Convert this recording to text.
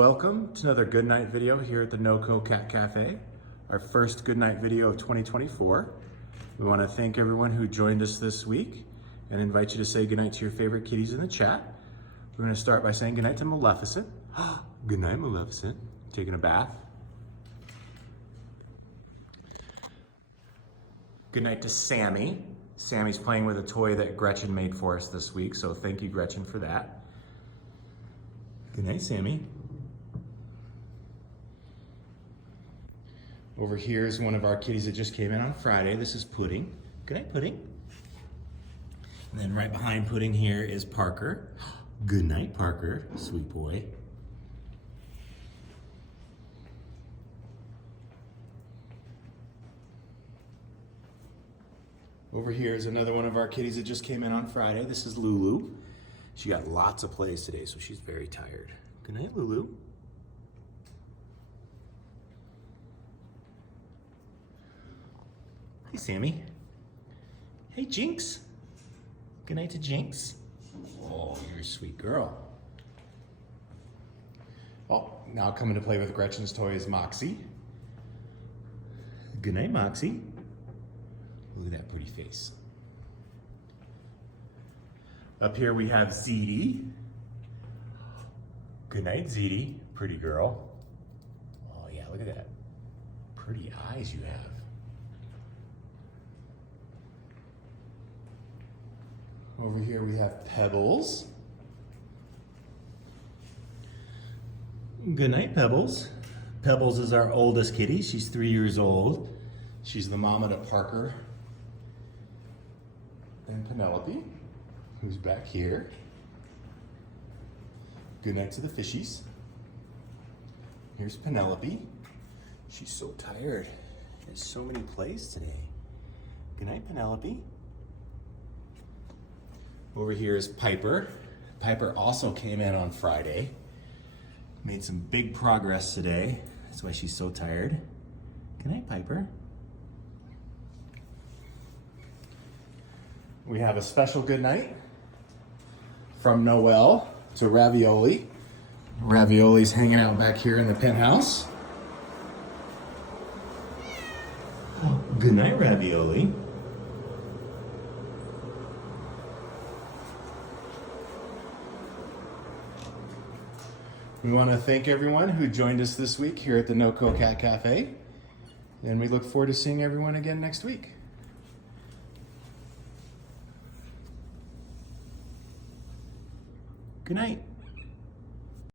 Welcome to another Goodnight video here at the NoCo Cat Cafe, our first Goodnight video of 2024. We want to thank everyone who joined us this week and invite you to say goodnight to your favorite kitties in the chat. We're going to start by saying goodnight to Maleficent. Goodnight, Maleficent. Taking a bath. Goodnight to Sammy. Sammy's playing with a toy that Gretchen made for us this week, so thank you, Gretchen, for that. Good night, Sammy. Over here is one of our kitties that just came in on Friday. This is Pudding. Good night, Pudding. And then right behind Pudding here is Parker. Good night, Parker. Sweet boy. Over here is another one of our kitties that just came in on Friday. This is Lulu. She got lots of plays today, so she's very tired. Good night, Lulu. Hey, Sammy. Hey, Jinx. Good night to Jinx. Oh, you're a sweet girl. Oh, now coming to play with Gretchen's toy is Moxie. Good night, Moxie. Look at that pretty face. Up here we have Zeddy. Good night, Zeddy. Pretty girl. Oh yeah, look at that. Pretty eyes you have. Over here we have Pebbles. Good night, Pebbles. Pebbles is our oldest kitty. She's 3 years old. She's the mama to Parker and Penelope, who's back here. Good night to the fishies. Here's Penelope. She's so tired. There's so many plays today. Good night, Penelope. Over here is Piper. Piper also came in on Friday. Made some big progress today. That's why she's so tired. Good night, Piper. We have a special good night from Noelle to Ravioli. Ravioli's hanging out back here in the penthouse. Good night, Ravioli. We want to thank everyone who joined us this week here at the NoCo Cat Cafe, and we look forward to seeing everyone again next week. Good night.